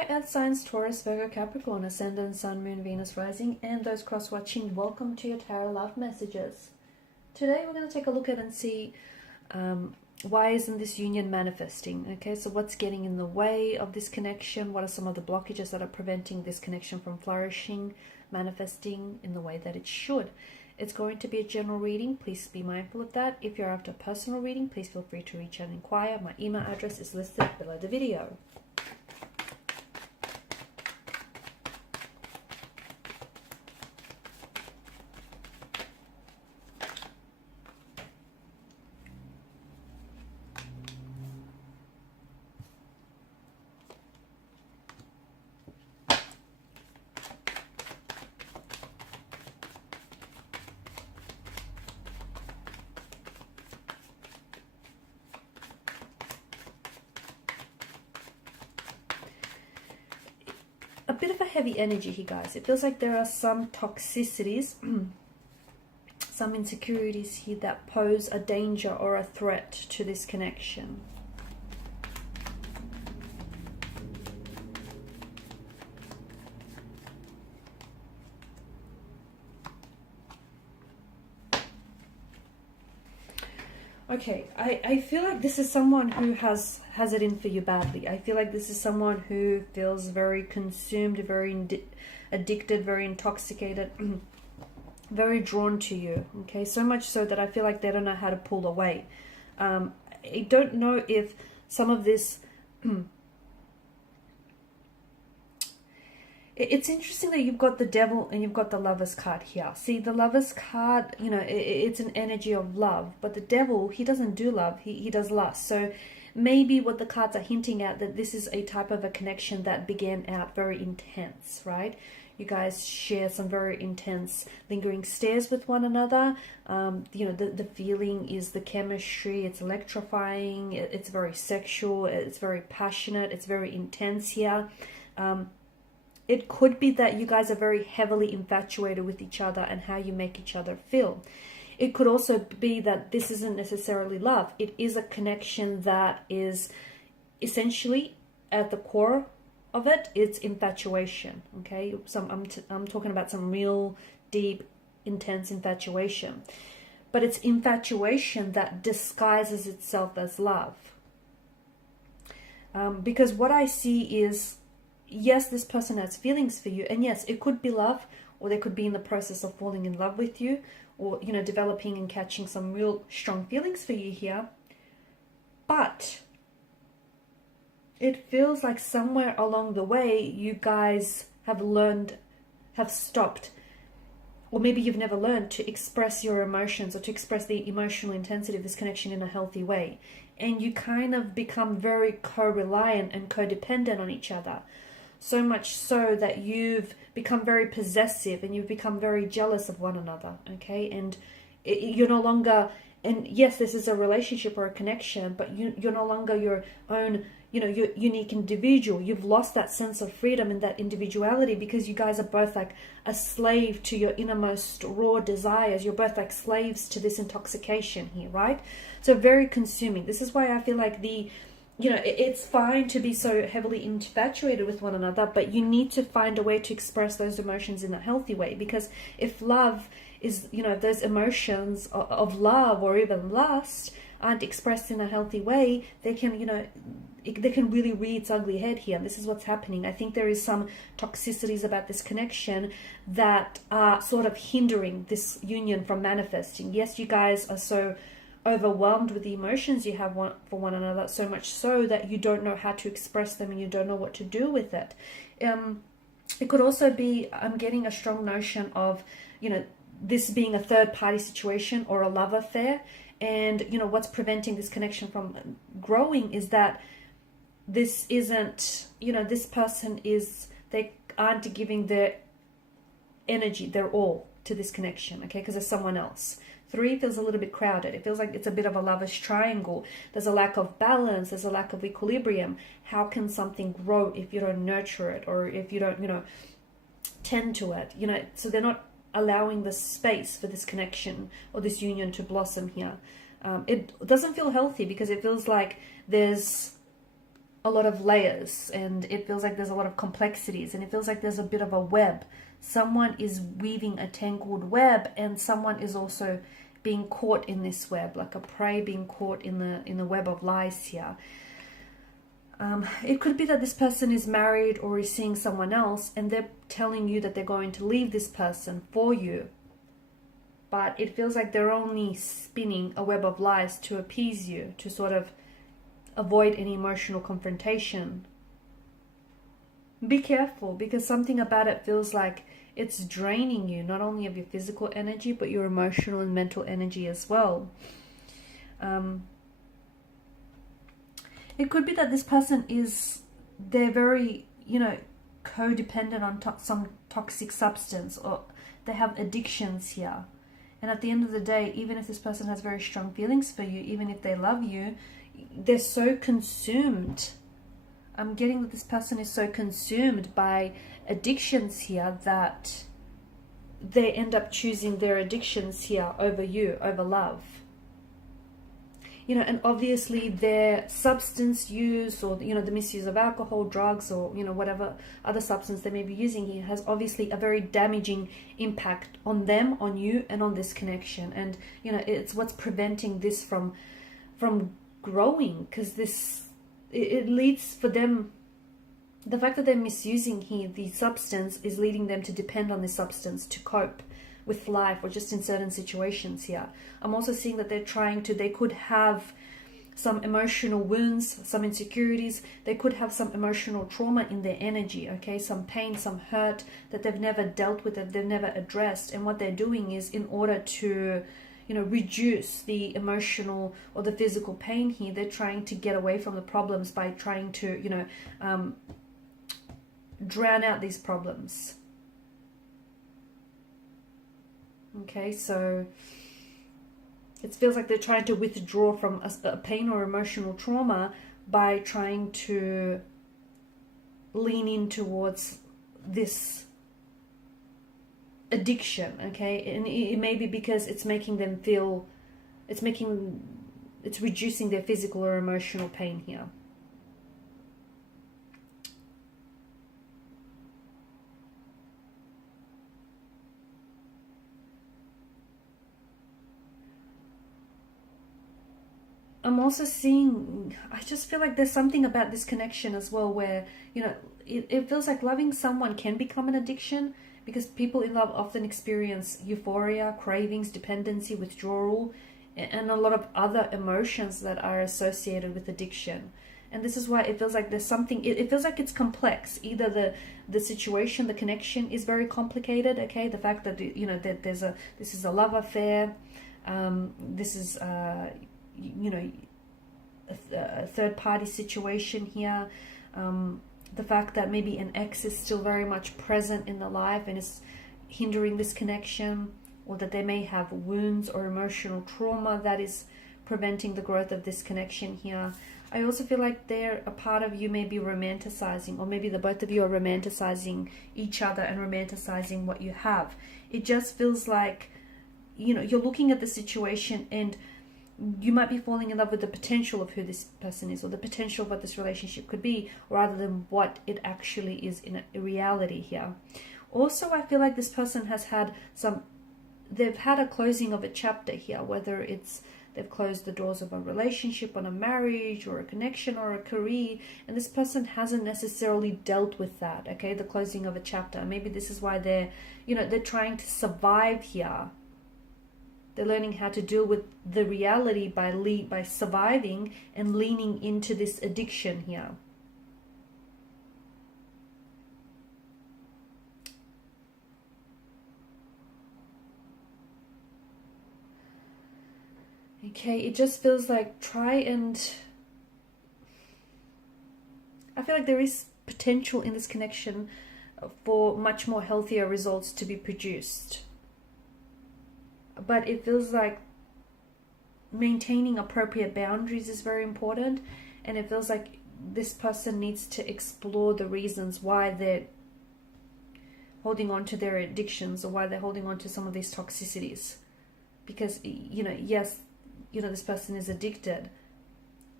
Hi Earth signs, Taurus, Virgo, Capricorn, Ascendant, Sun, Moon, Venus, Rising, and those cross-watching, welcome to your Tarot Love Messages. Today we're going to take a look at and see why isn't this union manifesting? Okay, so what's getting in the way of this connection? What are some of the blockages that are preventing this connection from flourishing, manifesting in the way that it should? It's going to be a general reading. Please be mindful of that. If you're after a personal reading, please feel free to reach out and inquire. My email address is listed below the video. A bit of a heavy energy here, guys. It feels like there are some toxicities, some insecurities here that pose a danger or a threat to this connection. Okay, I feel like this is someone who has it in for you badly. I feel like this is someone who feels very consumed, very addicted, very intoxicated, very drawn to you. Okay, so much so that I feel like they don't know how to pull away. I don't know if some of this... It's interesting that you've got the Devil and you've got the Lover's card here. See, the Lover's card, you know, it's an energy of love. But the Devil, he doesn't do love, he does lust. So maybe what the cards are hinting at, that this is a type of a connection that began out very intense, right? You guys share some very intense lingering stares with one another. You know, the feeling is the chemistry. It's electrifying. It's very sexual. It's very passionate. It's very intense here. It could be that you guys are very heavily infatuated with each other and how you make each other feel. It could also be that this isn't necessarily love. It is a connection that is essentially at the core of it, it's infatuation. Okay, I'm talking about some real deep, intense infatuation. But it's infatuation that disguises itself as love. Because what I see is, yes, this person has feelings for you, and yes, it could be love, or they could be in the process of falling in love with you, or, you know, developing and catching some real strong feelings for you here. But it feels like somewhere along the way, you guys have stopped, or maybe you've never learned to express your emotions or to express the emotional intensity of this connection in a healthy way. And you kind of become very co-reliant and codependent on each other. So much so that you've become very possessive and you've become very jealous of one another, okay? And you're no longer, and yes, this is a relationship or a connection, but you're no longer your own, you know, your unique individual. You've lost that sense of freedom and that individuality because you guys are both like a slave to your innermost raw desires. You're both like slaves to this intoxication here, right? So very consuming. This is why I feel like you know, it's fine to be so heavily infatuated with one another, but you need to find a way to express those emotions in a healthy way. Because if love is, you know, those emotions of love or even lust aren't expressed in a healthy way, they can, you know, they can really rear its ugly head here. And this is what's happening. I think there is some toxicities about this connection that are sort of hindering this union from manifesting. Yes, you guys are so overwhelmed with the emotions you have for one another, so much so that you don't know how to express them and you don't know what to do with it. It could also be, I'm getting a strong notion of, you know, this being a third party situation or a love affair. And, you know, what's preventing this connection from growing is that this isn't, you know, this person they aren't giving their energy, their all to this connection, okay, because there's someone else. 3 feels a little bit crowded. It feels like it's a bit of a lover's triangle. There's a lack of balance. There's a lack of equilibrium. How can something grow if you don't nurture it, or if you don't, you know, tend to it? You know, so they're not allowing the space for this connection or this union to blossom here. It doesn't feel healthy because it feels like there's a lot of layers, and it feels like there's a lot of complexities, and it feels like there's a bit of a web. Someone is weaving a tangled web, and someone is also being caught in this web, like a prey being caught in the web of lies here. It could be that this person is married or is seeing someone else, and they're telling you that they're going to leave this person for you. But it feels like they're only spinning a web of lies to appease you, to sort of avoid any emotional confrontation. Be careful, because something about it feels like it's draining you, not only of your physical energy, but your emotional and mental energy as well. It could be that this person they're very, codependent on some toxic substance, or they have addictions here. And at the end of the day, even if this person has very strong feelings for you, even if they love you, they're so consumed. I'm getting that this person is so consumed by addictions here that they end up choosing their addictions here over you, over love. And obviously their substance use, or, the misuse of alcohol, drugs, or, whatever other substance they may be using here, has obviously a very damaging impact on them, on you, and on this connection. And, it's what's preventing this from growing, because it leads for them, the fact that they're misusing here the substance is leading them to depend on this substance to cope with life, or just in certain situations here. I'm also seeing that they could have some emotional wounds, some insecurities. They could have some emotional trauma in their energy, okay? Some pain, some hurt that they've never dealt with, that they've never addressed. And what they're doing is, in order to reduce the emotional or the physical pain here, they're trying to get away from the problems by trying to, drown out these problems. Okay, so it feels like they're trying to withdraw from a pain or emotional trauma by trying to lean in towards this addiction, okay? And it may be because it's making them feel, it's reducing their physical or emotional pain here. I'm also seeing, I just feel like there's something about this connection as well where, it feels like loving someone can become an addiction, because people in love often experience euphoria, cravings, dependency, withdrawal, and a lot of other emotions that are associated with addiction. And this is why it feels like there's something, it feels like it's complex. Either the situation, the connection is very complicated, okay? The fact that, that this is a love affair, this is, a third party situation here, the fact that maybe an ex is still very much present in the life and is hindering this connection, or that they may have wounds or emotional trauma that is preventing the growth of this connection here. I also feel like a part of you may be romanticizing, or maybe the both of you are romanticizing each other and romanticizing what you have. It just feels like, you're looking at the situation and you might be falling in love with the potential of who this person is, or the potential of what this relationship could be, rather than what it actually is in reality here. Also, I feel like this person has had they've had a closing of a chapter here, whether it's they've closed the doors of a relationship, on a marriage, or a connection, or a career, and this person hasn't necessarily dealt with that, okay, the closing of a chapter. Maybe this is why they're trying to survive here. They're learning how to deal with the reality by surviving and leaning into this addiction here. Okay, it just feels like I feel like there is potential in this connection for much more healthier results to be produced. But it feels like maintaining appropriate boundaries is very important, and it feels like this person needs to explore the reasons why they're holding on to their addictions, or why they're holding on to some of these toxicities. Because, yes, this person is addicted,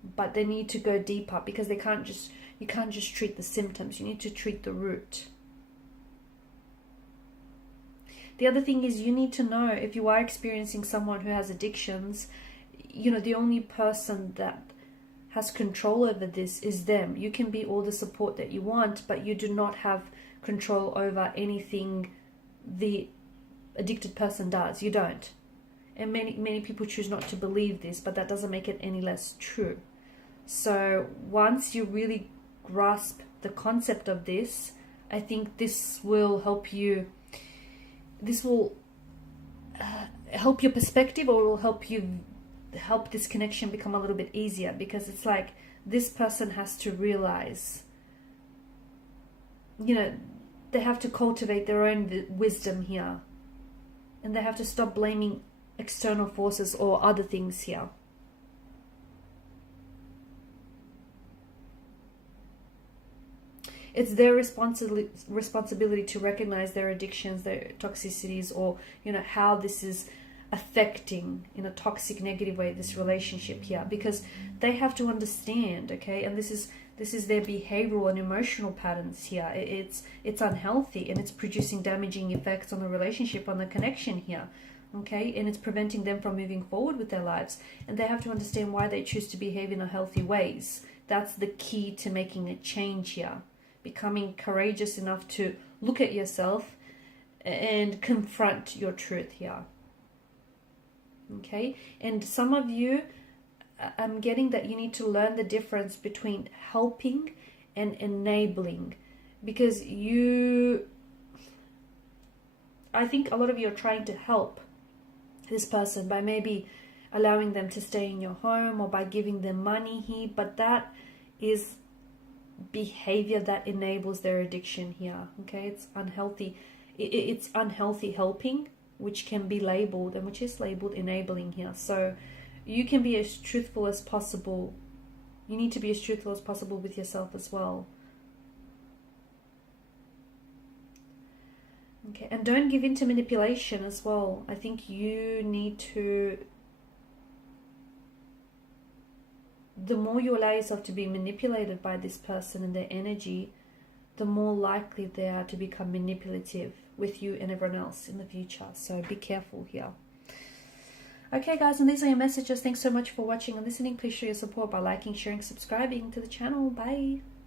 but they need to go deeper, because you can't just treat the symptoms. You need to treat the root. The other thing is, you need to know, if you are experiencing someone who has addictions, the only person that has control over this is them. You can be all the support that you want, but you do not have control over anything the addicted person does. You don't. And many people choose not to believe this, but that doesn't make it any less true. So once you really grasp the concept of this, I think this will help you. This will help your perspective, or will help this connection become a little bit easier, because it's like this person has to realize, they have to cultivate their own wisdom here, and they have to stop blaming external forces or other things here. It's their responsibility to recognize their addictions, their toxicities, or how this is affecting in a toxic, negative way this relationship here, because they have to understand, okay? And this is their behavioral and emotional patterns here. It's unhealthy, and it's producing damaging effects on the relationship, on the connection here, okay? And it's preventing them from moving forward with their lives, and they have to understand why they choose to behave in healthy ways. That's the key to making a change here. Becoming courageous enough to look at yourself and confront your truth here. Okay? And some of you, I'm getting that you need to learn the difference between helping and enabling. Because I think a lot of you are trying to help this person by maybe allowing them to stay in your home, or by giving them money here, but that is behavior that enables their addiction here. Okay, it's unhealthy. It's unhealthy helping, which can be labeled, and which is labeled enabling here. So you can be as truthful as possible. You need to be as truthful as possible with yourself as well. Okay, and don't give in to manipulation as well. I think you need to, the more you allow yourself to be manipulated by this person and their energy, the more likely they are to become manipulative with you and everyone else in the future. So be careful here. Okay guys, and these are your messages. Thanks so much for watching and listening. Please show your support by liking, sharing, subscribing to the channel. Bye.